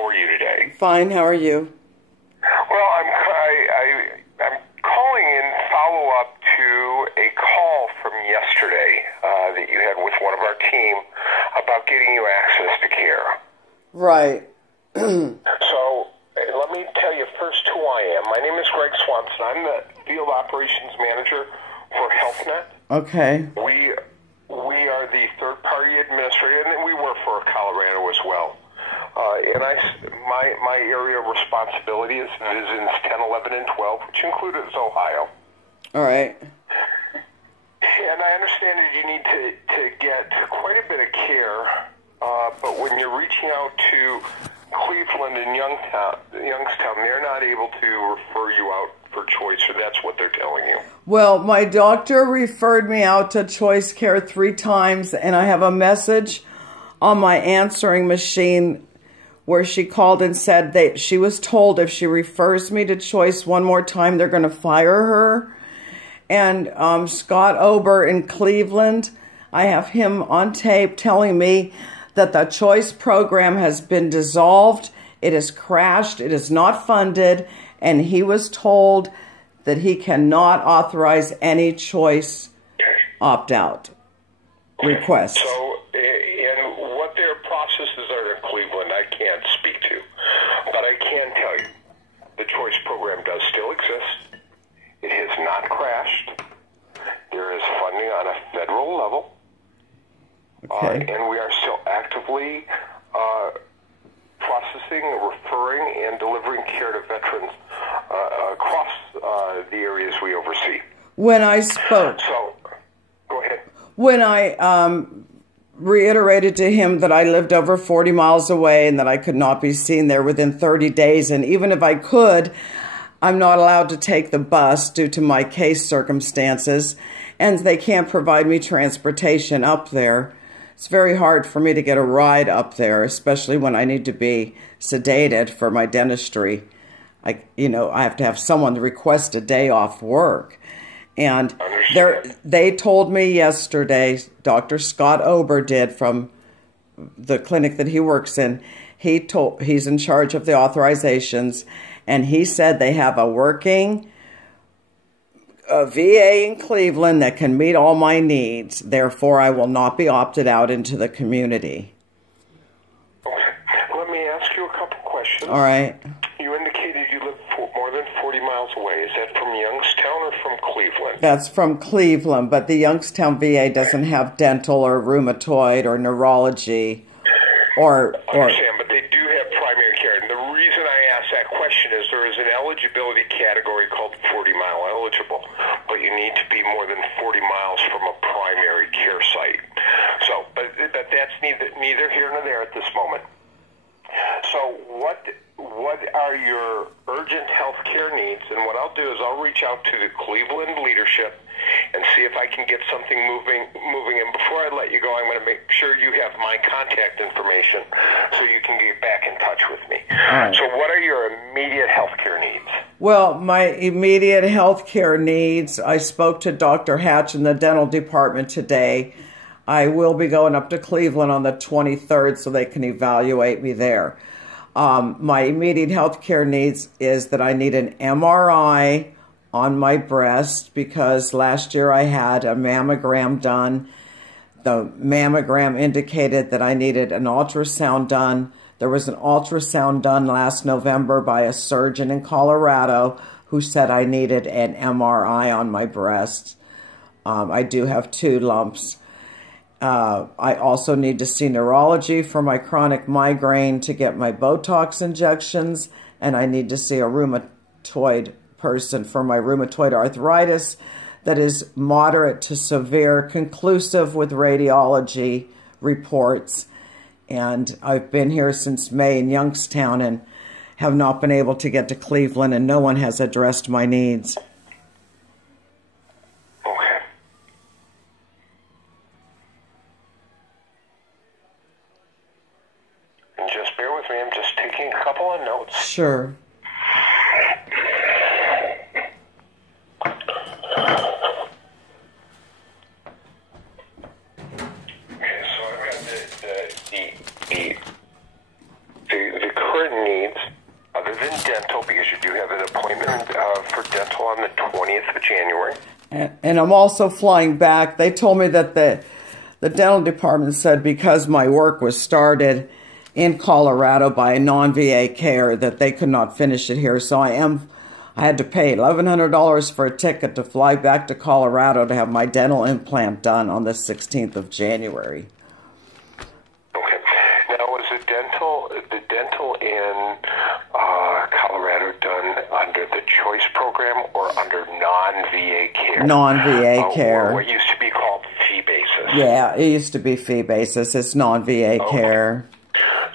How are you today? Fine. How are you? Well, I'm calling in follow-up to a call from yesterday that you had with one of our team about getting you access to care. Right. So let me tell you first who I am. My name is Greg Swanson. I'm the field operations manager for HealthNet. Okay. We are the third-party administrator, and we work for Colorado as well. And my area of responsibility is Visions 10, 11, and 12, which includes Ohio. All right. And I understand that you need to get quite a bit of care, but when you're reaching out to Cleveland and Youngstown, they're not able to refer you out for choice, or that's what they're telling you. Well, my doctor referred me out to Choice Care 3 times, and I have a message on my answering machine where she called and said that she was told if she refers me to Choice one more time, they're going to fire her. And Scott Ober in Cleveland, I have him on tape telling me that the Choice program has been dissolved, it has crashed, it is not funded, and he was told that he cannot authorize any Choice opt-out request. So, and what their processes are in Cleveland, I can't speak to. But I can tell you, the Choice program does still exist. It has not crashed. There is funding on a federal level. Okay. And we are still actively processing, referring, and delivering care to veterans across the areas we oversee. When I spoke... So, go ahead. When I reiterated to him that I lived over 40 miles away and that I could not be seen there within 30 days, and even if I could, I'm not allowed to take the bus due to my case circumstances, and they can't provide me transportation up there. It's very hard for me to get a ride up there, especially when I need to be sedated for my dentistry. I have to have someone to request a day off work. And they told me yesterday, Dr. Scott Ober did from the clinic that he works in, he's in charge of the authorizations, and he said they have a working VA in Cleveland that can meet all my needs. Therefore, I will not be opted out into the community. Okay. Let me ask you a couple questions. All right. You indicated you live more than 40 miles away. Is that from Youngstown or from Cleveland? That's from Cleveland, but the Youngstown VA doesn't have dental or rheumatoid or neurology or... I understand, but they do have primary care. And the reason I ask that question is there is an eligibility category called 40-mile eligible, but you need to be more than 40 miles from a primary care site. So, but that's neither here nor there at this moment. So what are your urgent health care needs? And what I'll do is I'll reach out to the Cleveland leadership and see if I can get something moving. And before I let you go, I'm going to make sure you have my contact information so you can get back in touch with me. Right. So what are your immediate health care needs? Well, my immediate health care needs, I spoke to Dr. Hatch in the dental department today. I will be going up to Cleveland on the 23rd so they can evaluate me there. My immediate health care needs is that I need an MRI on my breast because last year I had a mammogram done. The mammogram indicated that I needed an ultrasound done. There was an ultrasound done last November by a surgeon in Colorado who said I needed an MRI on my breast. I do have 2 lumps. I also need to see neurology for my chronic migraine to get my Botox injections, and I need to see a rheumatoid person for my rheumatoid arthritis that is moderate to severe, conclusive with radiology reports. And I've been here since May in Youngstown and have not been able to get to Cleveland, and no one has addressed my needs. I'm just taking a couple of notes. Sure. Okay, so I've got the current January. And I'm also flying back. They told me that the dental department said because my work was started in Colorado by a non-VA care that they could not finish it here. So I had to pay $1,100 for a ticket to fly back to Colorado to have my dental implant done on the 16th of January. Okay. Now, was the dental in Colorado done under the choice program or under non-VA care? Non-VA care. Or what used to be called fee basis. Yeah, it used to be fee basis. It's non-VA care.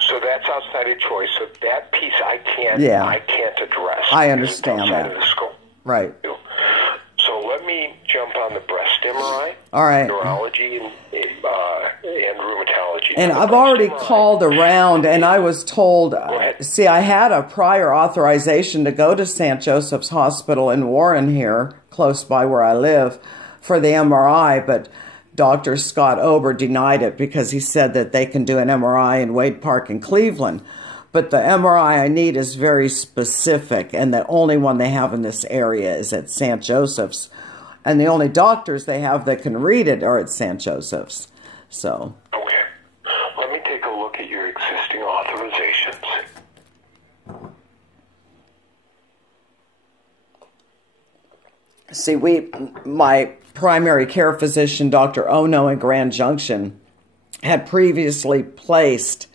So that's outside of choice. So that piece I can't address. I understand that. Of the scope. Right. So let me jump on the breast MRI. All right. Neurology and rheumatology. And I've already called around, and I was told, see, I had a prior authorization to go to St. Joseph's Hospital in Warren here, close by where I live, for the MRI, but Dr. Scott Ober denied it because he said that they can do an MRI in Wade Park in Cleveland. But the MRI I need is very specific, and the only one they have in this area is at St. Joseph's. And the only doctors they have that can read it are at St. Joseph's. So. Okay. Let me take a look at your existing authorizations. See, my primary care physician, Dr. Ono in Grand Junction, had previously placed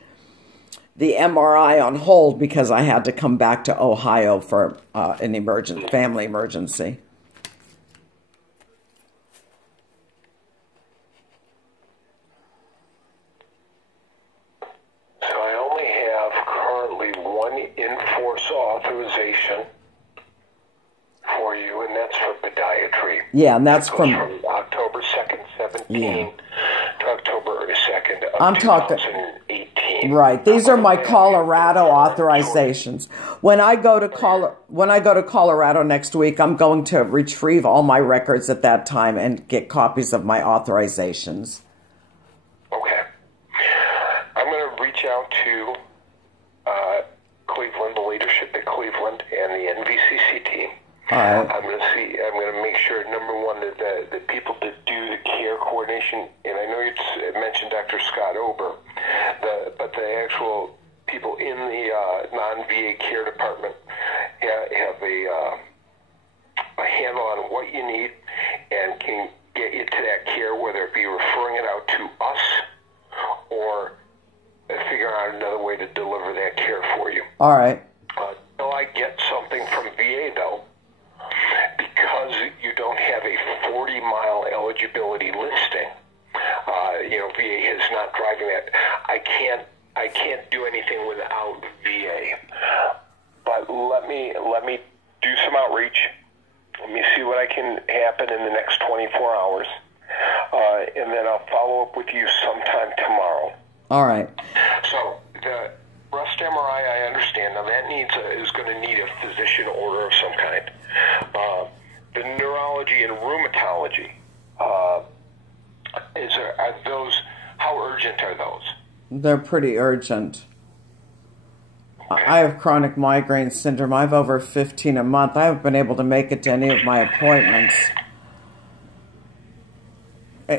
the MRI on hold because I had to come back to Ohio for an family emergency. So I only have currently one in-force authorization for you, and that's for podiatry. Yeah, and that's from October 2nd, 17 to October 2nd of I'm 2018. Right. These are my Colorado authorizations. When I go to Colorado next week, I'm going to retrieve all my records at that time and get copies of my authorizations. Okay. I'm going to reach out to Cleveland, the leadership at Cleveland, and the NVCC team. All right. I'm going to make sure, number one, that the people that do the care coordination, and I know you mentioned Dr. Scott Ober, but the actual people in the non-VA care department have a handle on what you need and can get you to that care, whether it be referring it out to us or figuring out another way to deliver that care for you. All right. Until I get something from VA, though, because you don't have a 40-mile eligibility listing, VA is not driving that. I can't do anything without VA. But let me do some outreach. Let me see what I can happen in the next 24 hours, and then I'll follow up with you sometime tomorrow. All right. So the breast MRI, I understand. Now that is going to need a physician order of some kind. The neurology and rheumatology, are those? How urgent are those? They're pretty urgent. Okay. I have chronic migraine syndrome. I have over 15 a month. I haven't been able to make it to any of my appointments.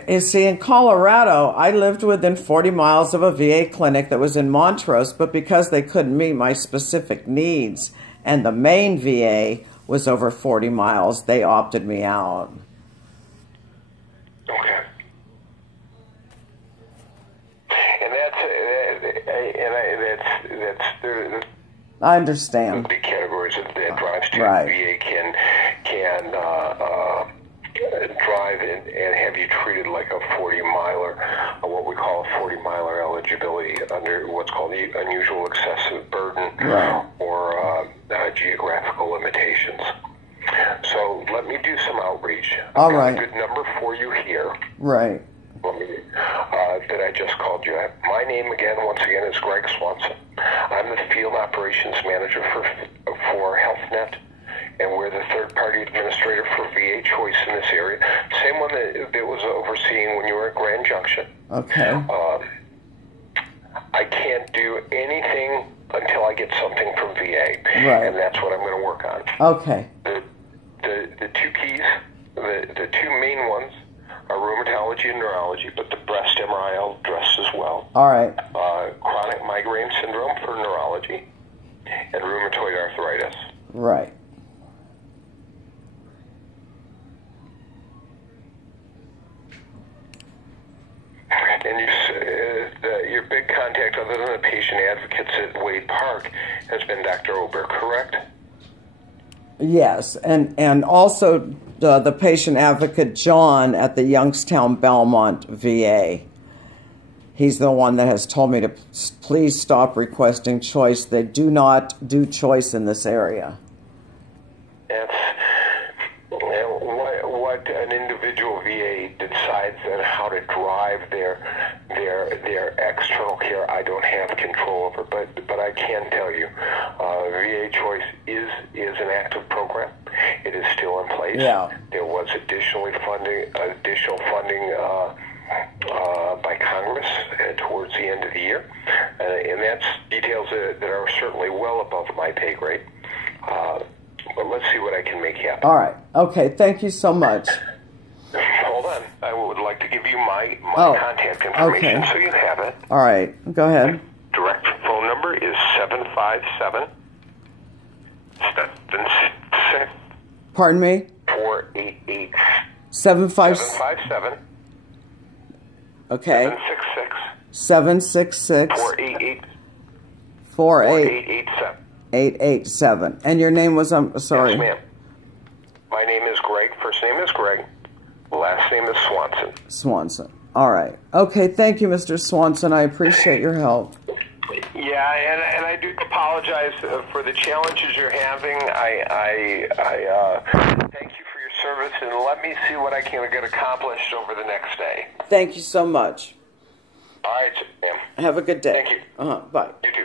You see, in Colorado, I lived within 40 miles of a VA clinic that was in Montrose, but because they couldn't meet my specific needs and the main VA was over 40 miles, they opted me out. Okay. And that's I understand. The big categories that drives to right. VA can drive and have you treated like a 40-miler, what we call a 40-miler eligibility under what's called the unusual excessive burden right. or geographical limitations. So let me do some outreach. All I've got right. a good number for you here. Right. That I just called you. My name once again is Greg Swanson. I'm the field operations manager for HealthNet, and we're the third-party administrator for VA Choice in this area. Same one that was overseeing when you were at Grand Junction. Okay. I can't do anything until I get something from VA, right. and that's what I'm going to work on. Okay. The two keys the two main ones are rheumatology and neurology, but the breast MRI I'll address as well. All right. Chronic migraine syndrome for neurology, and rheumatoid arthritis. Right. And your big contact, other than the patient advocates at Wade Park, has been Dr. Ober, correct? Yes, and also the patient advocate John at the Youngstown Belmont VA. He's the one that has told me to please stop requesting choice. They do not do choice in this area. That's what an individual VA decides on how to drive their external care. I don't have control over, but I can tell you, VA Choice is an active program. It is still in place. Yeah. There was additional funding by Congress towards the end of the year, and that's details that are certainly well above my pay grade. But let's see what I can make happen. All right. Okay. Thank you so much. Hold on. I would like to give you my contact information so you have it. All right. Go ahead. Direct phone number is 757 76 Pardon me? 488 757. Okay. 766 488 4887. 887. And your name was, I'm sorry. Yes, ma'am. My name is Greg. First name is Greg. Last name is Swanson. Swanson. All right. Okay. Thank you, Mr. Swanson. I appreciate your help. Yeah, and I do apologize for the challenges you're having. I thank you for your service, and let me see what I can get accomplished over the next day. Thank you so much. All right, ma'am. Have a good day. Thank you. Bye. You too.